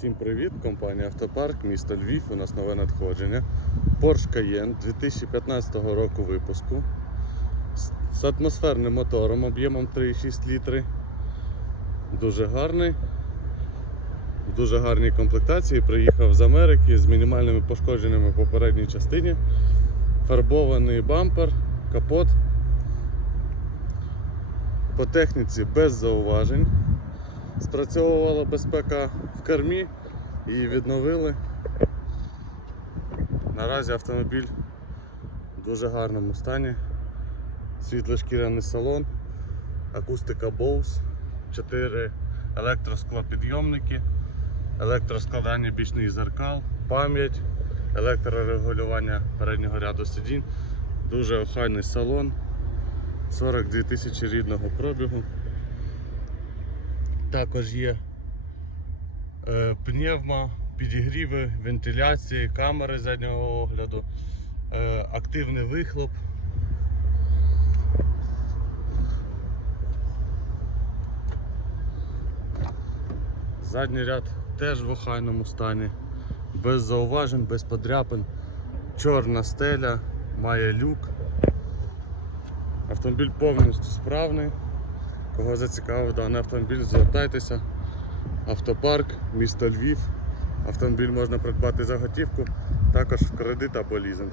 Всім привіт! Компанія Автопарк, місто Львів. У нас нове надходження. Porsche Cayenne 2015 року випуску з- атмосферним мотором об'ємом 3,6 літри. Дуже гарний. В дуже гарній комплектації. Приїхав з Америки з мінімальними пошкодженнями в попередній частині. Фарбований бампер, капот. По техніці без зауважень. Спрацьовувала безпека в кермі і відновили. Наразі автомобіль в дуже гарному стані. Світлошкіряний салон, акустика Bose, 4 електросклопідйомники, електроскладання бічних зеркал, пам'ять, електрорегулювання переднього ряду сидінь, дуже охайний салон, 42 тисячі рідного пробігу. Також є е, пневма, підігріви, вентиляції, камери заднього огляду, е, активний вихлоп. Задній ряд теж в охайному стані, без зауважень, без подряпин. Чорна стеля, має люк. Автомобіль повністю справний. Кого зацікавив даний автомобіль, звертайтеся. Автопарк, місто Львів. Автомобіль можна придбати за готівку, також в кредит або лізинг.